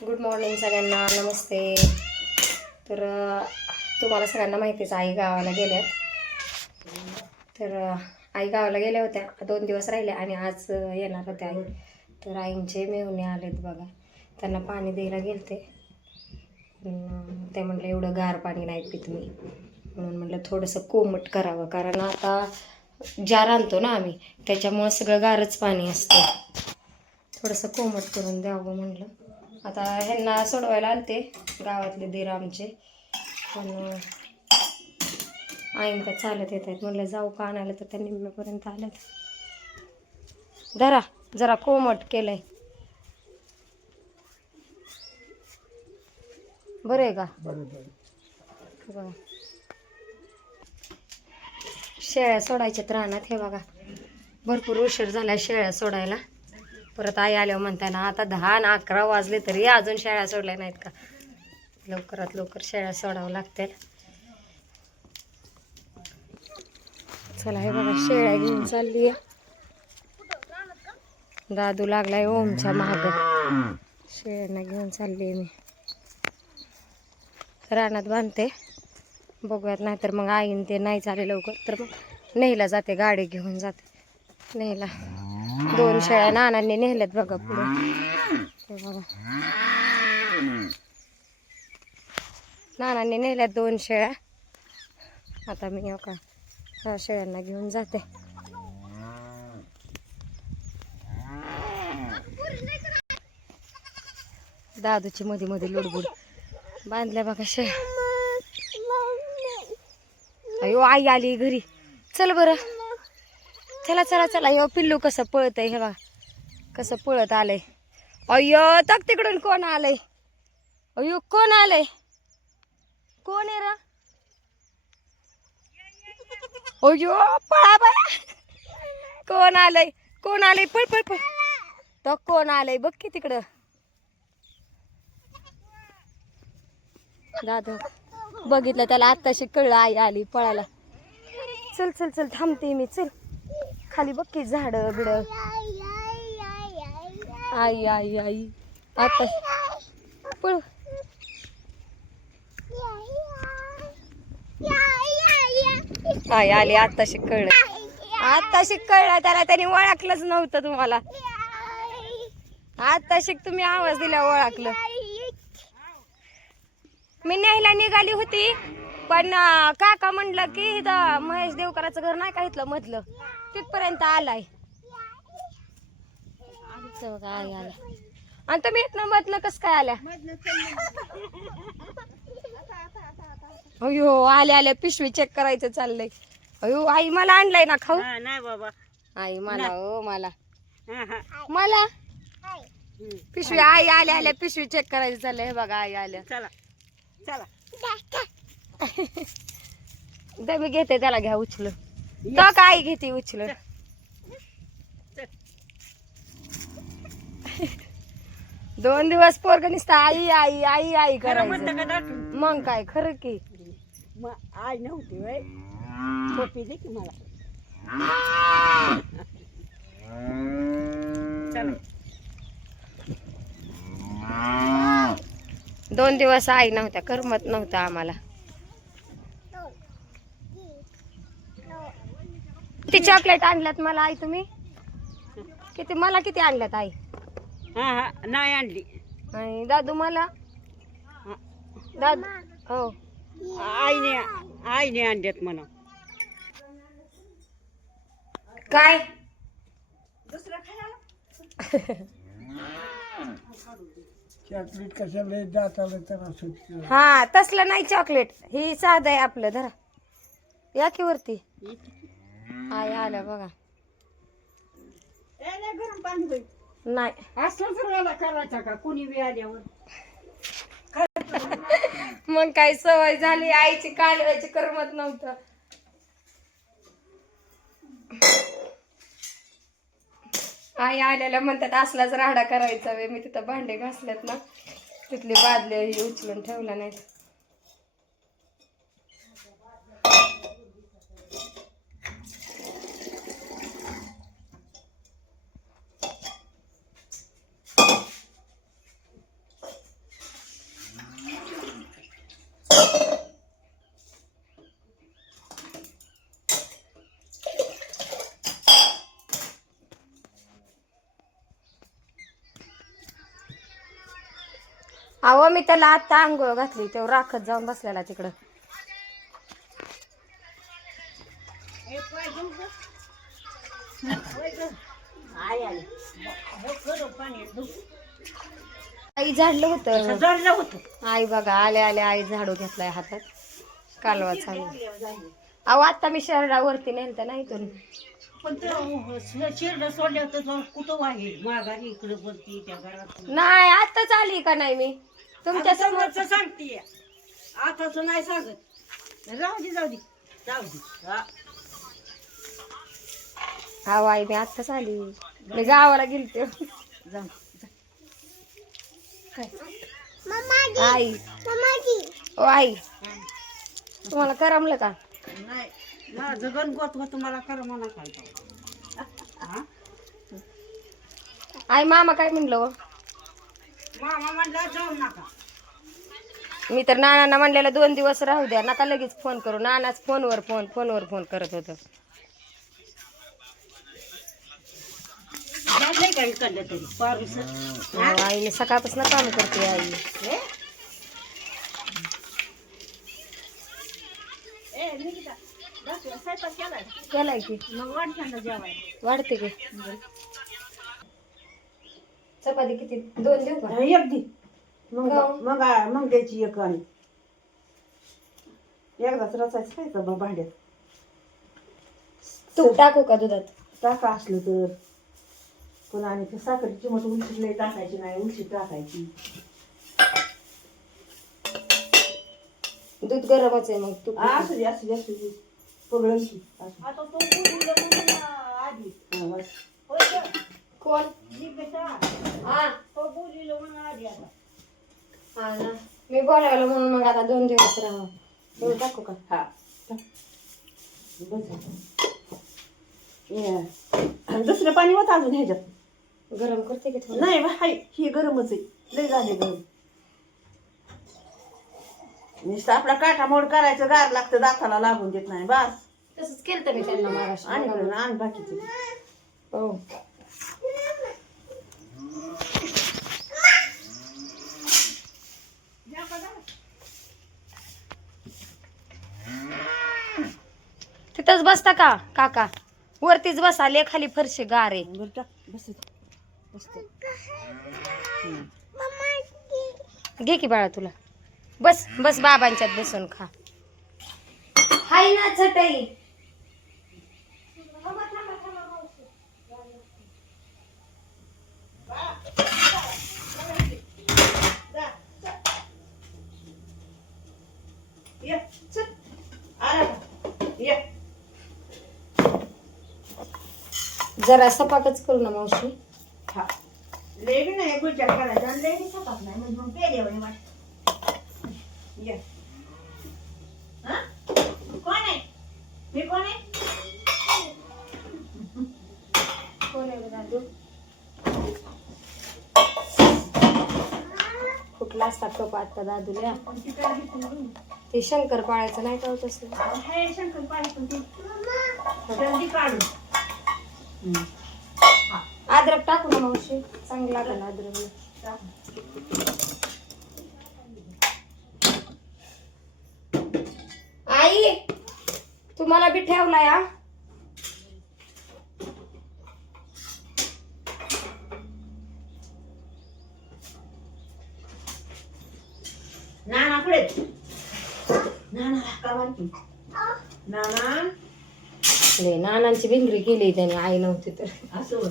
Good morning सगळ्यांना. नमस्ते. तर तुम्हाला सगळ्यांना माहितीच आई गावाला गेल्यात. तर आई गावाला गेल्या होत्या. दोन दिवस राहिल्या आणि आज येणार होत्या आई. तर आईंचे मेहुणे आलेत बघा. त्यांना पाणी द्यायला गेलते. ते म्हटलं एवढं गार पाणी नाही पित मी. म्हणून म्हटलं थोडंसं कोमट करावं. कारण आता जार आणतो ना आम्ही त्याच्यामुळं सगळं गारच पाणी असतं. थोडंसं कोमट करून द्यावं म्हटलं आता ह्यांना सोडवायला आलते गावातले दीर आमचे. पण आईन का चालत येत आहेत. म्हणलं जाऊ का आणायला तर त्या निम्म्यापर्यंत आल्यात. धरा जरा कोमट केलंय. बरं आहे का? बघा शेळ्या सोडायच्यात रानात हे बघा. भरपूर उशीर झाला शेळ्या सोडायला. परत आई आल्यावर म्हणताय ना आता दहा ना अकरा वाजले तरी अजून शेळ्या सोडल्या नाहीत का? लवकरात लवकर शेळ्या सोडावं लागतील. चला हे बघा शेळ्या घेऊन चालली दादू लागलाय हो ओमच्या महाग शेळ्यांना घेऊन चालली मी. रानात बांधते. बघूयात नाहीतर मग आईन ते नाही चाले लवकर तर मग नेहला जाते गाडी घेऊन जाते. नेहला दोन शेळ्या नानांनी नेल्यात बघा पुढे. बघा. नानांनी नेल्यात दोन शेळ्या. आता मी का ह्या शेळ्यांना घेऊन जाते. दादूची मध्ये मध्ये लुडबुड. बांधल्या बघा शेळ्या. अयो आई आली घरी. चल बरं. चला चला चला. यो पिल्लू कसं पळतंय हे बघा. कसं पळत आलंय. अय्यो तक तिकडून कोण आलंय? अयो कोण आलंय? कोण आहे रा? अयो पळा पळा कोण आलंय? कोण आलंय? पळ पळ पळ. तो कोण आलंय? बघ की तिकडं. दादा बघितलं त्याला आत्ताशी कळलं आई आली पळायला. चल चल चल. थांबते मी. चल. खाली बघ की झाड बिड. आई आई आई. आता पळ. आई आली आताशी कळलं. आताशी कळलं त्याला त्याने ओळखलंच नव्हतं तुम्हाला. आताशी तुम्ही आवाज दिला ओळखलं. मी न्यायला निघाली होती पण काका म्हणलं की महेश देवकराचं घर नाही का इथलं मधलं? तिथपर्यंत आलाय. आई आला आणि तुम्ही इथनं मधलं कसं काय आल्या? अयो आले आले पिशवी चेक करायचं चाललंय. अयो आई मला आणलंय ना खाऊ. हा, नाही बाबा. आई मला ओ मला. हा. मला? हम्म. पिशवी आई आल्या आल्या पिशवी चेक करायचं चाललंय. हे बघा आई आल्या. चला चला. दे मी घेते त्याला घ्या उचलून. तो काय घेते उचलून? दोन दिवस पोरग नुसतं आई आई आई आई खरं म्हणतं करायचं. का दाटून मग काय खरं की? मग आई नव्हती वय पप्पी दे की मला. चला. दोन दिवस आई नव्हत्या करमत नव्हतं आम्हाला. किती चॉकलेट आणल्यात मला आई तुम्ही? किती मला किती आणल्यात आई? हा हा नाही आणली. आणि दादू मला? हा. दादू हो. आईने आईने आणल्यात म्हणा काय? चॉकलेट कशाला जात आलं तर असं हा तसलं नाही चॉकलेट ही साधं आहे आपलं धरा. या की वरती. आई आल्या बघा. गरम पाणी बाई नाही. सगळ्याला करायचा का? कुणी बी आल्यावर? मग काय सवय झाली आईची कालवायची करमत नव्हतं. आई आल्याला म्हणतात असलाच राडा करायचा वे. मी तिथं भांडे घासल्यात ना तिथली बादल्या ही उचलून ठेवल्या नाहीत. अहो मी त्याला आता आंघोळ घातली तेव्हा राखत जाऊन बसलेला तिकडं. आई झाडलं होतं. जडलं होतं. आई बघा आले आले आई झाडू घेतलाय हातात. कालवा चालू. अहो आता मी शहरावरती नेलतं नाही इथून. पण ते शिरडं सोडलं तर कुठं वाहेल माघारी इकडे बोलती त्या घरात नाही आताच आली का नाही मी? तुमच्या समोरचं सांगते. आताच नाही सांगत. जाऊ दे जाऊ दे. जाऊ दे. हा. हा आई मी आत्ताच आली. मी गावाला गेलते. जाऊ आई. ओ आई. तुम्हाला करमलं का? नाही. माझं गणगोत होत मला कर म्हणा काय हा? आई मामा काय म्हणलं हो? मामा म्हणला जाऊ नका मी तर नानांना म्हणलेलं दोन दिवस राहू द्या नका लगेच फ़ोन करू. नानाच फोनवर फ़ोन फोनवर फ़ोन करत होतं. झालंय काही कळलं तरी पारूस अहो, आई सकाळपासून काम करते आई. ए? निकिता दाखव, स्वयंपाक केलाय? केलाय की. मग जेवायला. वाढते की. चपाती किती? दोन देऊ का? एक दी. मग. मग मग द्यायची एक आणि. एकदाच रचायचं खायचं बा भांड्यात? तूप टाकू का दुधात? टाका असलं तर. पुन्हा आणि ते साखरेची चिमट उलशीत लई टाकायची नाही उलशीत टाकायची. दूध गरमच आहे मग तूप असू दे असू दे असू दे. की आता तो आधी. हा तो आधी आता. हा ना. मी बोलावलं म्हणून मग आता दोन दिवस राहा. एवढं टाकू का? हा. बस. ये. दुसरं पाणी होत अजून ह्याच्यात? गरम करते की थोडं? नाही बा, हाय ही गरमच आहे. लय झाले गरम. नुसतं आपला काटा मोड करायचं गार लागतं दाताला लागून देत नाही बस. तसंच केलं मी त्यांना आणि महाराष्ट्र करून आण बाकीचं. हो. तिथंच बसता का? काका वरतीच बसा ले खाली फरशी गार आहे. बरं टाक बस. इथं. घे की बाळा तुला. बस बस बाबांच्यात बसून खा. हाय ना चटई जरा सपाकच करू ना मावशी हा. बी नाही गुलचार करायचा आणि बी सपाट नाही म्हणजे मग पेल्यावानी वाटतं. ये. हा? कोण आहे मी कोण आहे कोण आहे दादू कुठला असता टोप आता दादूला ती. ते शंकर पाळायचं नाही का हो तसं हे शंकरपाळी पण ती जल्दी काढू अद्रक टाकू ना मावशी. चांगलं लागेल अद्रक. आई तुम्हाला बी ठेवला या नाना पुढे नाना का नाना? लय नानांची भिंगरी केली त्याने आई नव्हती तर. असं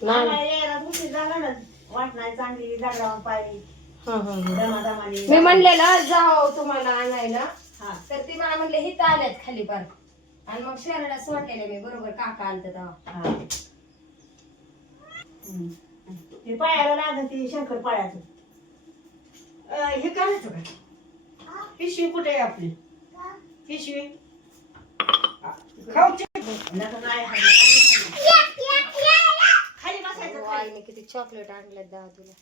नाना यायला दुसरी जागा ना. वाट नाही चांगली जागरावर पाहिली हा हा हा. दमादमाने मी म्हणलेलं जाओ तुम्हाला आणायला. हा. तर ती मला म्हणले हिथं आल्यात खाली पार. आणि मग शहराला वाटलेलं मी बरोबर काका आलत तेव्हा. हा. हम्म. ते पायाला लागत ते शंकर पायाचं. हे करायचं का? पिशवी कुठे आहे आपली? पिशवी खाली बसायचं खाली. आईने किती चॉकलेट आणले दा तुला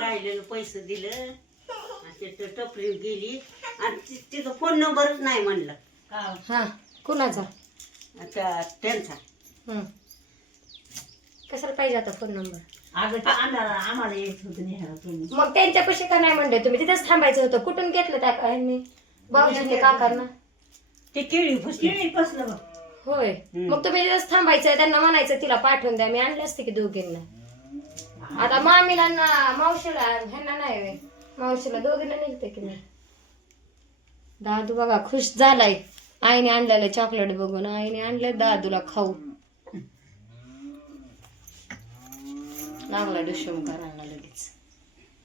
राहिलेलं पैसे दिलं. आणि ते ट- टपरी गेली. आणि ति- तिथं फोन नंबरच नाही म्हणलं. हा हा कुणाचा? त्या- त्यांचा. हं. कशाला पाहिजे आता फोन नंबर अगं आम्हाला आम्हाला येत होतं न्यायला तुम्ही. मग त्यांच्यापाशी का नाही म्हणले? तुम्ही तिथेच थांबायचं होतं. कुठून घेतलं त्या ह्यांनी भाऊजींनी काकांना? ते केळी फसली केळी फसलं बघ. होय. मग तुम्ही तिथेच थांबायचं त्यांना म्हणायचं तिला पाठवून द्या मी आणले असते की दोघींना. आता मामीला ना मावशीला ह्यांना नाही. मावशीला दोघींना निघते की नाही. दादू बघा खुश झालाय. आईने आणलेलं चॉकलेट बघून आईने आणले दादूला खाऊ. लागला दुष्म करायला.